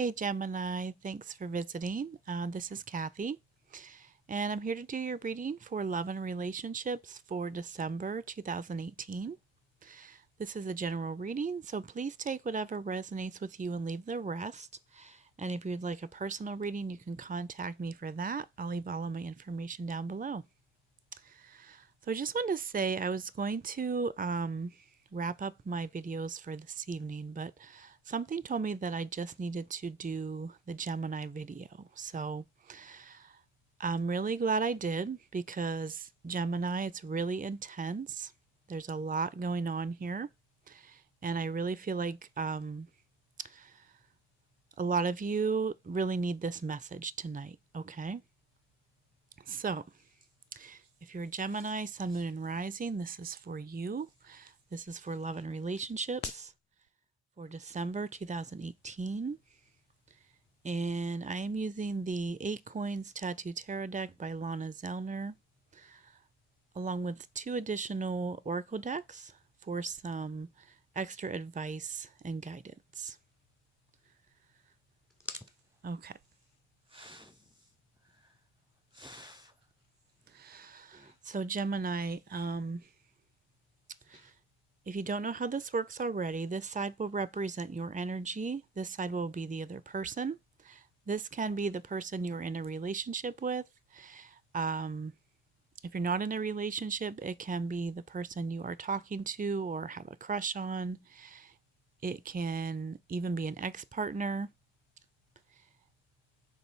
Hey Gemini, thanks for visiting. This is Kathy, and I'm here to do your reading for love and relationships for December 2018. This is a general reading, so please take whatever resonates with you and leave the rest. And if you'd like a personal reading, you can contact me for that. I'll leave all of my information down below. So I just wanted to say I was going to wrap up my videos for this evening, but something told me that I just needed to do the Gemini video. So I'm really glad I did, because Gemini, it's really intense. There's a lot going on here. And I really feel like a lot of you really need this message tonight, okay? So if you're a Gemini, Sun, Moon, and Rising, this is for you. This is for love and relationships for December 2018. And I am using the 8 Coins Tattoo Tarot deck by Lana Zellner, along with 2 additional oracle decks for some extra advice and guidance. Okay. So Gemini, if you don't know how this works already, this side will represent your energy. This side will be the other person. This can be the person you're in a relationship with. If you're not in a relationship, it can be the person you are talking to or have a crush on. It can even be an ex-partner.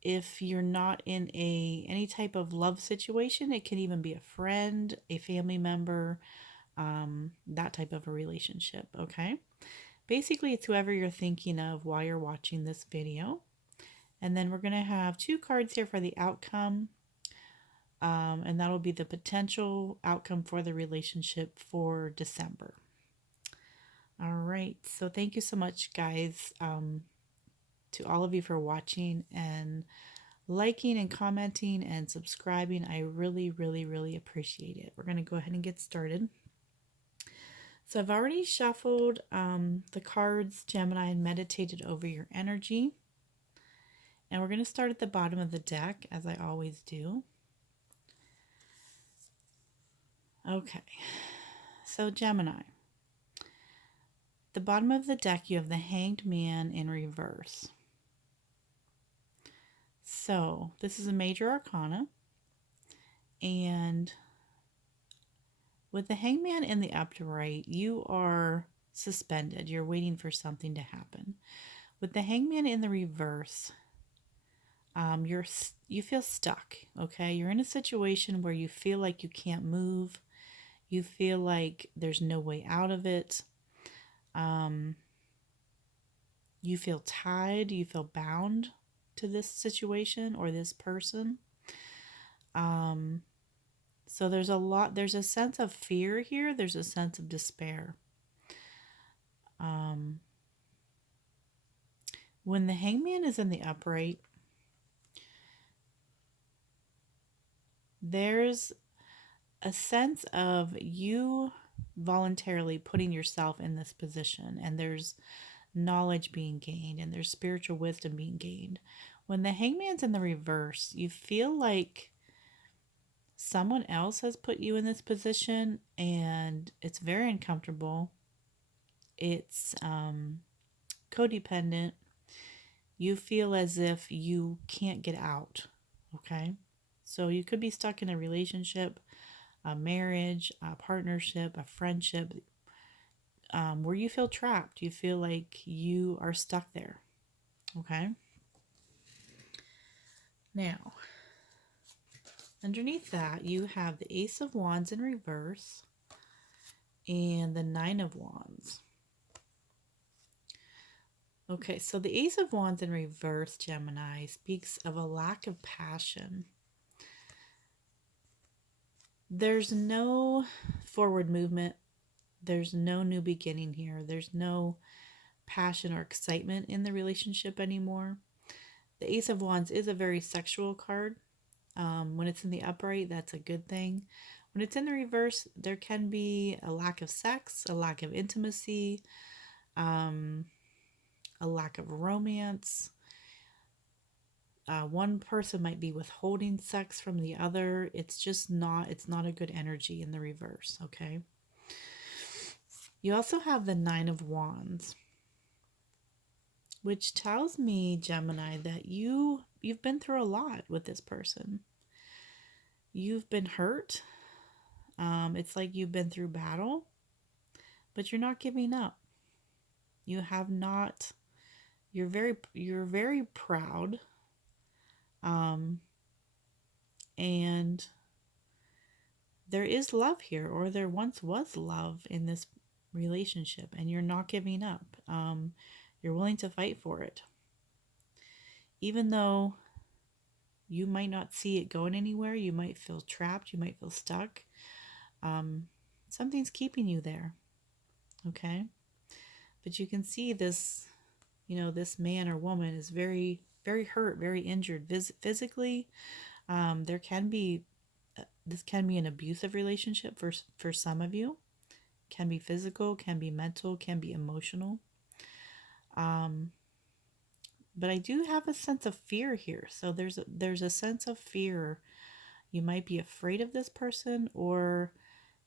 If you're not in any type of love situation, it can even be a friend, a family member, that type of a relationship, okay? Basically, it's whoever you're thinking of while you're watching this video. And then we're going to have 2 cards here for the outcome. And that'll be the potential outcome for the relationship for December. All right. So thank you so much, guys, to all of you for watching and liking and commenting and subscribing. I really, really, really appreciate it. We're going to go ahead and get started. So I've already shuffled the cards, Gemini, and meditated over your energy. And we're going to start at the bottom of the deck, as I always do. Okay, so Gemini. The bottom of the deck, you have the Hanged Man in reverse. So this is a major arcana. And with the Hanged Man in the upright, you are suspended. You're waiting for something to happen. With the Hanged Man in the reverse, you feel stuck, okay? You're in a situation where you feel like you can't move. You feel like there's no way out of it. You feel tied. You feel bound to this situation or this person. So there's a sense of fear here. There's a sense of despair. When the Hangman is in the upright, there's a sense of you voluntarily putting yourself in this position, and there's knowledge being gained, and there's spiritual wisdom being gained. When the Hangman's in the reverse, you feel like someone else has put you in this position, and it's very uncomfortable. It's codependent. You feel as if you can't get out, okay? So you could be stuck in a relationship, a marriage, a partnership, a friendship, where you feel trapped. You feel like you are stuck there, okay? Now, underneath that, you have the Ace of Wands in reverse and the Nine of Wands. Okay, so the Ace of Wands in reverse, Gemini, speaks of a lack of passion. There's no forward movement. There's no new beginning here. There's no passion or excitement in the relationship anymore. The Ace of Wands is a very sexual card. When it's in the upright, that's a good thing. When it's in the reverse, there can be a lack of sex, a lack of intimacy, a lack of romance. one person might be withholding sex from the other. It's not a good energy in the reverse, okay? You also have the Nine of Wands, which tells me, Gemini, that you've been through a lot with this person. You've been hurt. It's like you've been through battle, but you're not giving up. You have not. You're very proud. Um, and there is love here, or there once was love in this relationship, and you're not giving up. You're willing to fight for it, even though you might not see it going anywhere. You might feel trapped. You might feel stuck. Um, Something's keeping you there. Okay, but you can see this. This man or woman is very, very hurt, very injured physically. There can be This can be an abusive relationship for some of you. Can be physical, can be mental, can be emotional. But I do have a sense of fear here. So there's a sense of fear. You might be afraid of this person, or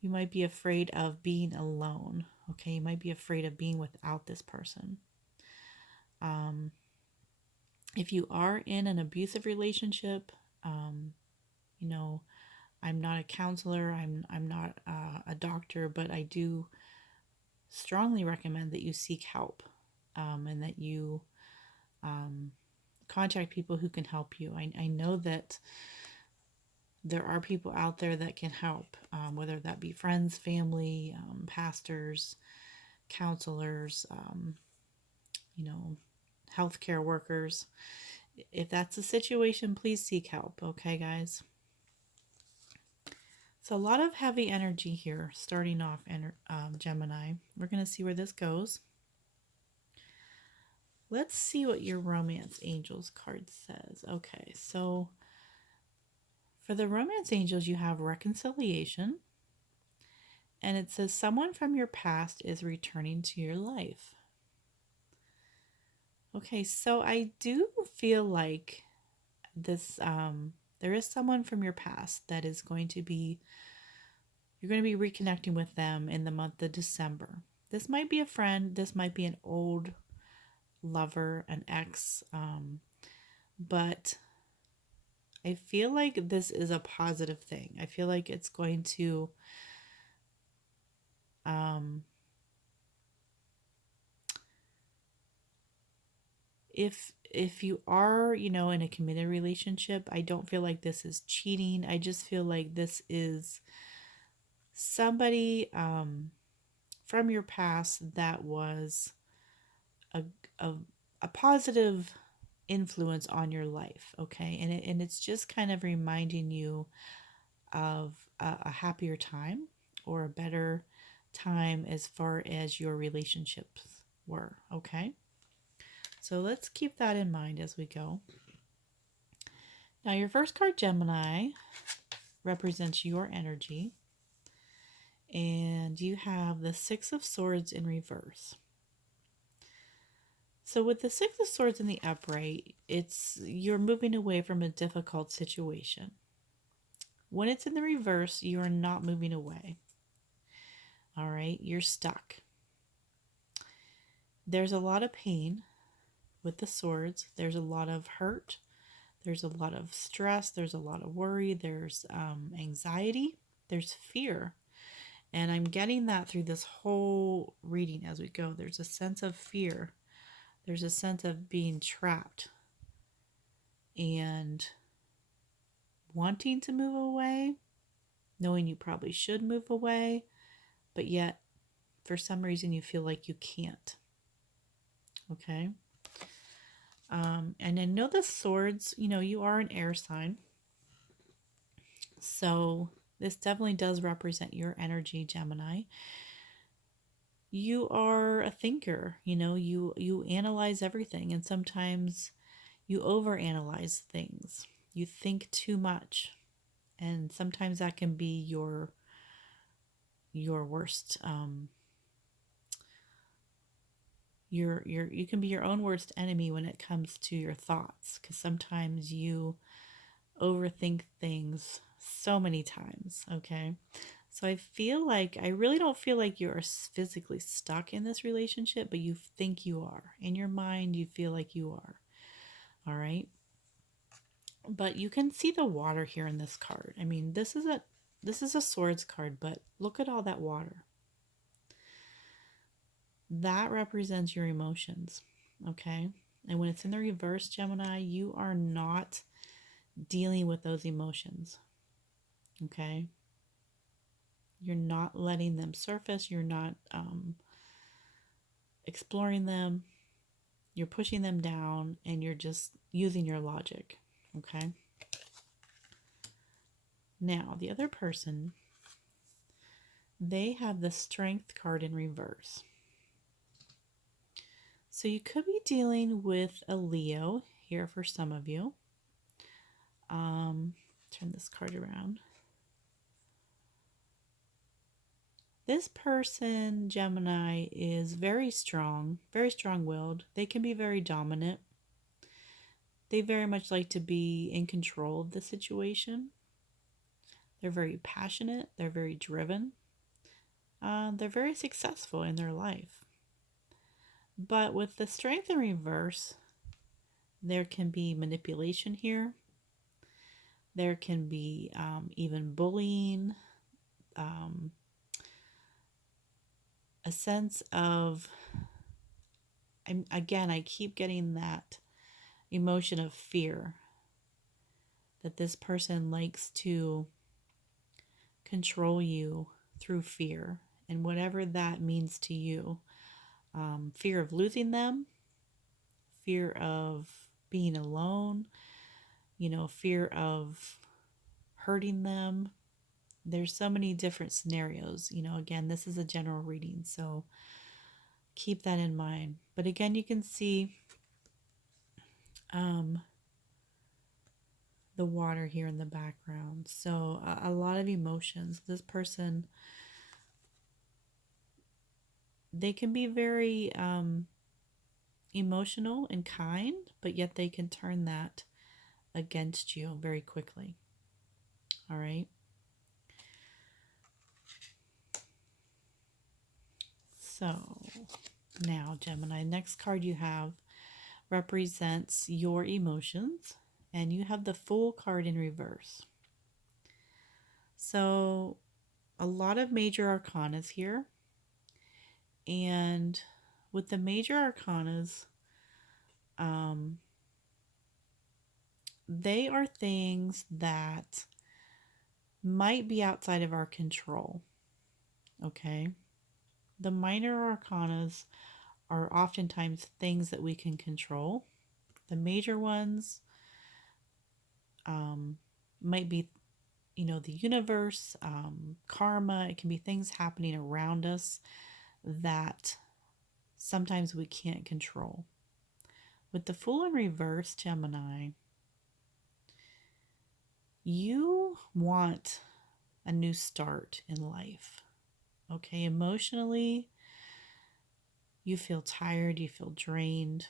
you might be afraid of being alone. Okay, you might be afraid of being without this person. If you are in an abusive relationship, you know, I'm not a counselor, I'm not a doctor, but I do strongly recommend that you seek help, and that you contact people who can help you. I know that there are people out there that can help, whether that be friends, family, pastors, counselors, healthcare workers. If that's the situation, please seek help. Okay, guys? So a lot of heavy energy here, starting off, Gemini. We're going to see where this goes. Let's see what your romance angels card says. Okay, so for the romance angels, you have reconciliation. And it says someone from your past is returning to your life. Okay, so I do feel like this, there is someone from your past that is going to be, you're going to be reconnecting with them in the month of December. This might be a friend, this might be an old lover, an ex, but I feel like this is a positive thing. I feel like it's going to, if you are, in a committed relationship, I don't feel like this is cheating. I just feel like this is somebody from your past that was a, a, a positive influence on your life, okay? And it's just kind of reminding you of a happier time, or a better time as far as your relationships were, okay? So let's keep that in mind as we go. Now, your first card, Gemini, represents your energy, and you have the Six of Swords in reverse. So with the Six of Swords in the upright, you're moving away from a difficult situation. When it's in the reverse, you are not moving away. All right, you're stuck. There's a lot of pain with the swords. There's a lot of hurt. There's a lot of stress. There's a lot of worry. There's anxiety. There's fear. And I'm getting that through this whole reading as we go. There's a sense of fear. There's a sense of being trapped and wanting to move away, knowing you probably should move away, but yet for some reason you feel like you can't. Okay? And I know the swords, you are an air sign. So this definitely does represent your energy, Gemini. You are a thinker, you analyze everything, and sometimes you overanalyze things. You think too much, and sometimes that can be your worst You can be your own worst enemy when it comes to your thoughts, because sometimes you overthink things so many times, okay? So I really don't feel like you are physically stuck in this relationship, but you think you are. In your mind, you feel like you are. All right? But you can see the water here in this card. I mean, this is a swords card, but look at all that water. That represents your emotions, okay? And when it's in the reverse, Gemini, you are not dealing with those emotions, okay? You're not letting them surface. You're not exploring them. You're pushing them down and you're just using your logic, okay? Now, the other person, they have the Strength card in reverse. So you could be dealing with a Leo here for some of you. Turn this card around. This person, Gemini, is very strong-willed. They can be very dominant. They very much like to be in control of the situation. They're very passionate. They're very driven. They're very successful in their life. But with the Strength in reverse, there can be manipulation here. There can be even bullying, a sense of, I keep getting that emotion of fear, that this person likes to control you through fear, and whatever that means to you. Fear of losing them, fear of being alone, fear of hurting them. There's so many different scenarios. Again, this is a general reading, so keep that in mind. But again, you can see the water here in the background. So a lot of emotions. This person, they can be very emotional and kind, but yet they can turn that against you very quickly. All right. So now, Gemini, next card you have represents your emotions, and you have the Fool card in reverse. So a lot of major arcanas here, and with the major arcanas, they are things that might be outside of our control. Okay. The minor arcanas are oftentimes things that we can control. The major ones might be, the universe, karma. It can be things happening around us that sometimes we can't control. With the Fool in reverse, Gemini, you want a new start in life. Okay, emotionally, you feel tired, you feel drained.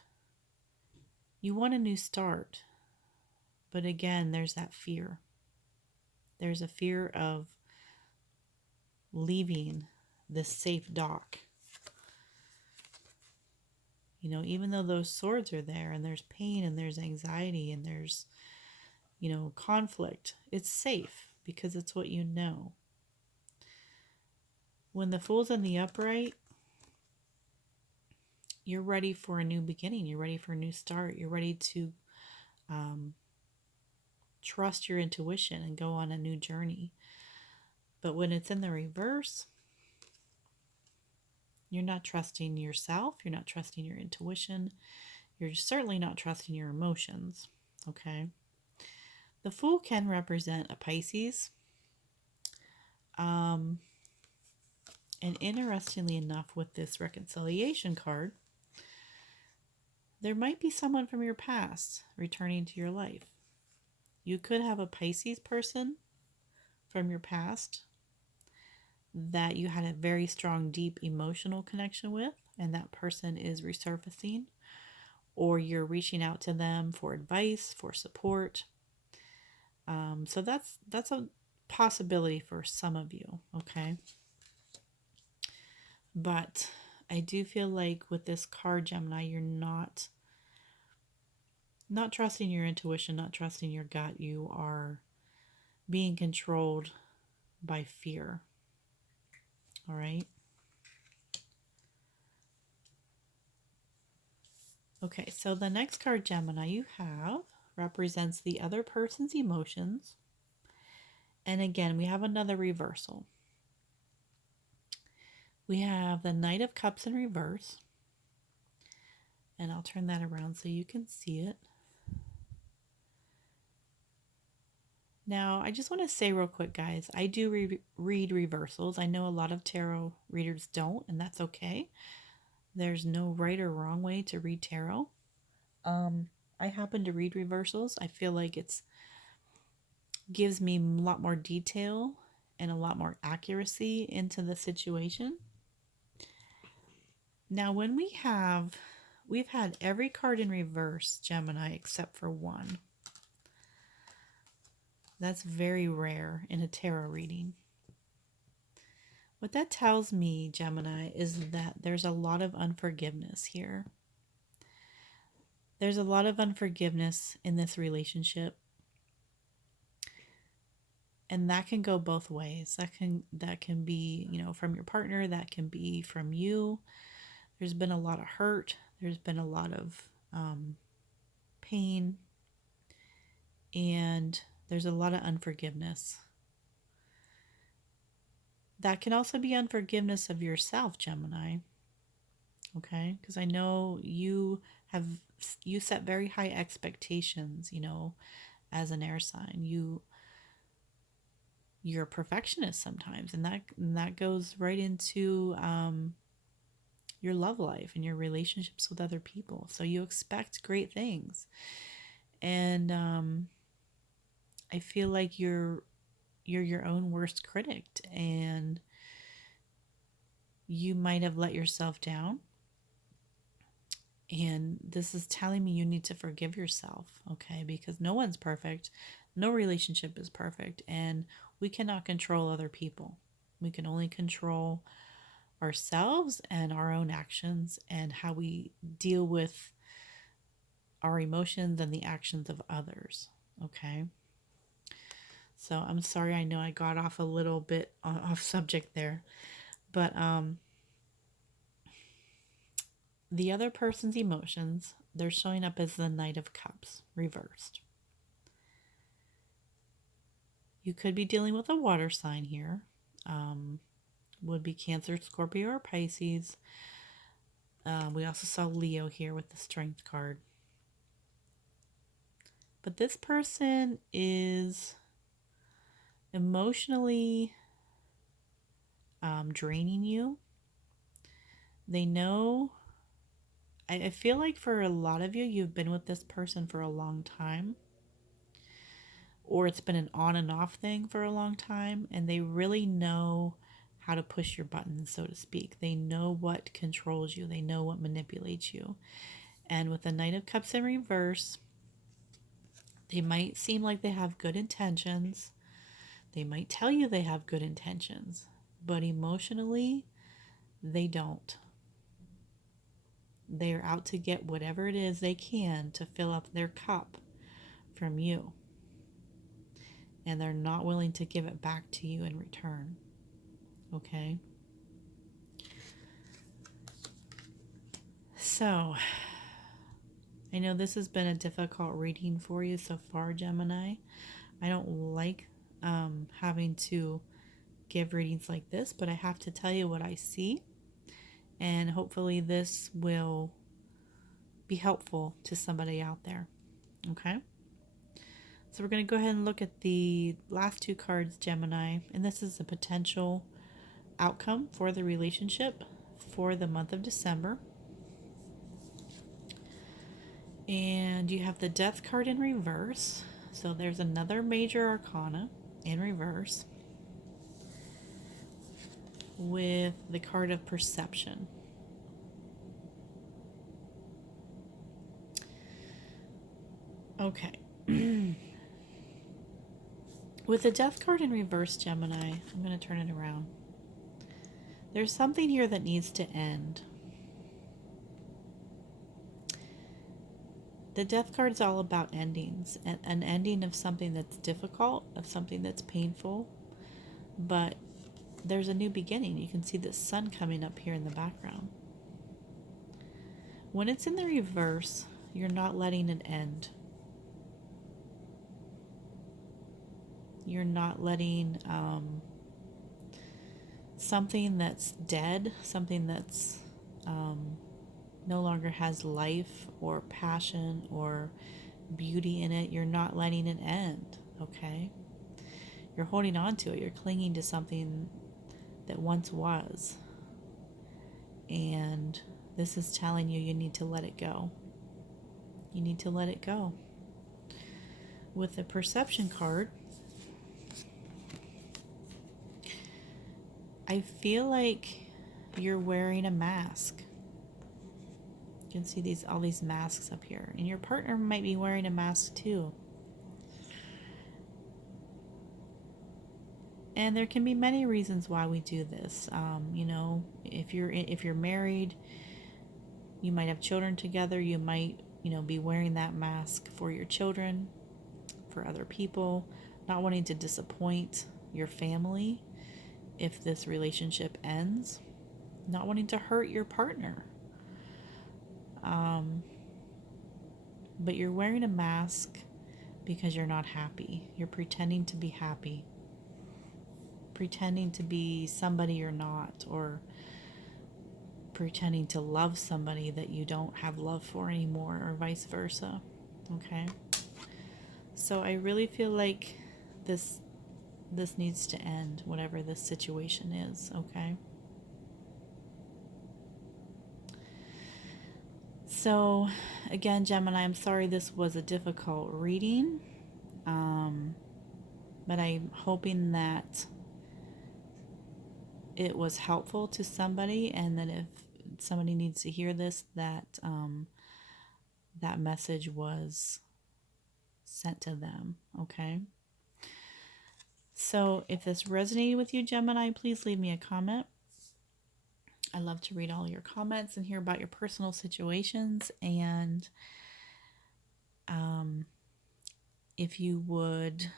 You want a new start. But again, there's that fear. There's a fear of leaving this safe dock. Even though those swords are there and there's pain and there's anxiety and there's, conflict, it's safe because it's what you know. When the Fool's in the upright, you're ready for a new beginning. You're ready for a new start. You're ready to trust your intuition and go on a new journey. But when it's in the reverse, you're not trusting yourself. You're not trusting your intuition. You're certainly not trusting your emotions. Okay. The Fool can represent a Pisces. And interestingly enough, with this reconciliation card, there might be someone from your past returning to your life. You could have a Pisces person from your past that you had a very strong, deep emotional connection with, and that person is resurfacing, or you're reaching out to them for advice, for support. So that's a possibility for some of you, okay? But I do feel like with this card, Gemini, you're not trusting your intuition, not trusting your gut. You are being controlled by fear. All right. Okay, so the next card, Gemini, you have represents the other person's emotions. And again, we have another reversal. We have the Knight of Cups in reverse. And I'll turn that around so you can see it. Now, I just want to say real quick, guys, I do read reversals. I know a lot of tarot readers don't, and that's okay. There's no right or wrong way to read tarot. I happen to read reversals. I feel like it's gives me a lot more detail and a lot more accuracy into the situation. Now, when we've had every card in reverse, Gemini, except for one. That's very rare in a tarot reading. What that tells me, Gemini, is that there's a lot of unforgiveness here. There's a lot of unforgiveness in this relationship. And that can go both ways. That can be, from your partner, that can be from you. There's been a lot of hurt. There's been a lot of pain. And there's a lot of unforgiveness. That can also be unforgiveness of yourself, Gemini. Okay? Because I know you set very high expectations, as an air sign. You're a perfectionist sometimes, and that goes right into your love life and your relationships with other people. So you expect great things, and I feel like you're your own worst critic, and you might have let yourself down. And this is telling me you need to forgive yourself, okay? Because no one's perfect. No relationship is perfect. And we cannot control other people. We can only control ourselves and our own actions and how we deal with our emotions and the actions of others, okay? So I'm sorry, I know I got off a little bit off subject there. But the other person's emotions, they're showing up as the Knight of Cups, reversed. You could be dealing with a water sign here. Would be Cancer, Scorpio, or Pisces. We also saw Leo here with the Strength card. But this person is emotionally draining you. They know, I feel like for a lot of you, you've been with this person for a long time. Or it's been an on and off thing for a long time, and they really know how to push your buttons, so to speak. They know what controls you. They know what manipulates you. And with the Knight of Cups in reverse, they might seem like they have good intentions. They might tell you they have good intentions, but emotionally, they don't. They're out to get whatever it is they can to fill up their cup from you. And they're not willing to give it back to you in return. Okay? So, I know this has been a difficult reading for you so far, Gemini. I don't like having to give readings like this, but I have to tell you what I see. And hopefully this will be helpful to somebody out there. Okay? So we're going to go ahead and look at the last two cards, Gemini. And this is a potential outcome for the relationship for the month of December. And you have the Death card in reverse. So there's another major arcana in reverse with the card of perception. Okay. With the death card in reverse, Gemini, I'm going to turn it around. There's something here that needs to end. The death card is all about endings, an ending of something that's difficult, of something that's painful, but there's a new beginning. You can see the sun coming up here in the background. When it's in the reverse, you're not letting it end. You're not letting something that's dead, something that's no longer has life or passion or beauty in it, you're not letting it end, okay? You're holding on to it. You're clinging to something that once was. And this is telling you need to let it go. You need to let it go. With the perception card, I feel like you're wearing a mask. You can see all these masks up here. And your partner might be wearing a mask too. And there can be many reasons why we do this. If you're married, you might have children together. You might, be wearing that mask for your children, for other people, not wanting to disappoint your family if this relationship ends, not wanting to hurt your partner. But you're wearing a mask because you're not happy. You're pretending to be happy, pretending to be somebody you're not, or pretending to love somebody that you don't have love for anymore, or vice versa. Okay? So I really feel like this needs to end, whatever this situation is, okay? So, again, Gemini, I'm sorry this was a difficult reading, but I'm hoping that it was helpful to somebody, and that if somebody needs to hear this, that that message was sent to them, okay? So, if this resonated with you, Gemini, please leave me a comment. I love to read all your comments and hear about your personal situations. And if you would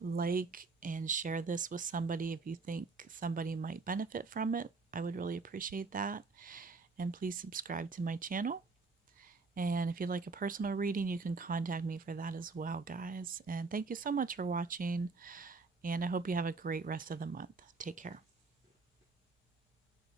like and share this with somebody, if you think somebody might benefit from it, I would really appreciate that. And please subscribe to my channel. And if you'd like a personal reading, you can contact me for that as well, guys. And thank you so much for watching. And I hope you have a great rest of the month. Take care.